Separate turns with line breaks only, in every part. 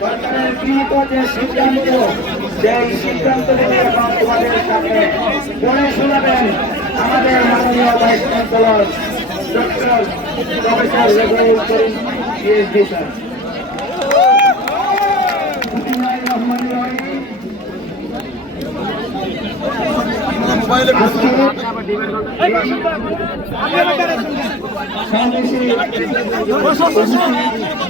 সরকারের গৃহীত যে সিদ্ধান্ত সেই সিদ্ধান্ত নিয়ে এবং তোমাদের সামনে পড়ে শোনাবেন আমাদের মাননীয় vice chancellor doctor professor Rezaul Karim PhD sir বিসমিল্লাহির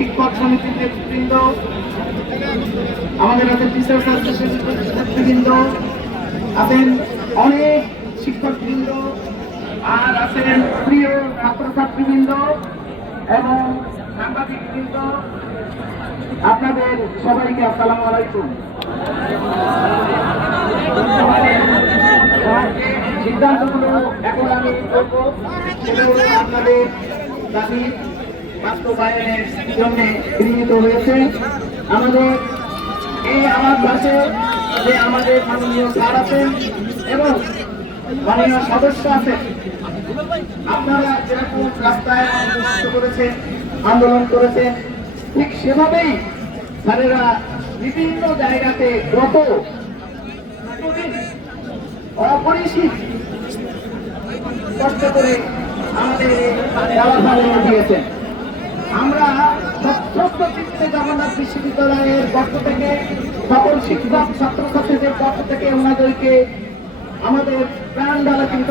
শিক্ষক সমিতির নেতৃবৃন্দ, আমাদের আছে টিচার্স নেতৃবৃন্দ, আছেন অনেক শিক্ষকবৃন্দ, আর আছেন প্রিয় ছাত্রছাত্রীবৃন্দ এবং সাংবাদিকবৃন্দ। আপনাদের সবাইকে আসসালামু আলাইকুম। সিদ্ধান্তগুলো এখন আমি করব। আপনাদের দাবি। বাস্তবায়নের জন্য গৃহীত হয়েছে। আমাদের এই আমার পাশে যে আমাদের মাননীয় স্যার আছেন এবং মাননীয় সদস্য আছেন, আপনারা যেরকম রাস্তায় করেছেন, আন্দোলন করেছেন, ঠিক সেভাবেই স্যারেরা বিভিন্ন জায়গাতে গত অপরিসীম কষ্ট করে আমাদের দিয়েছেন আমরা সত্য চিত্তে জগন্নাথ বিশ্ববিদ্যালয়ের পক্ষ থেকে সকল শিক্ষক ছাত্রছাত্রীদের পক্ষ থেকে ওনাদেরকে আমাদের প্রাণ দ্বারা কিন্তু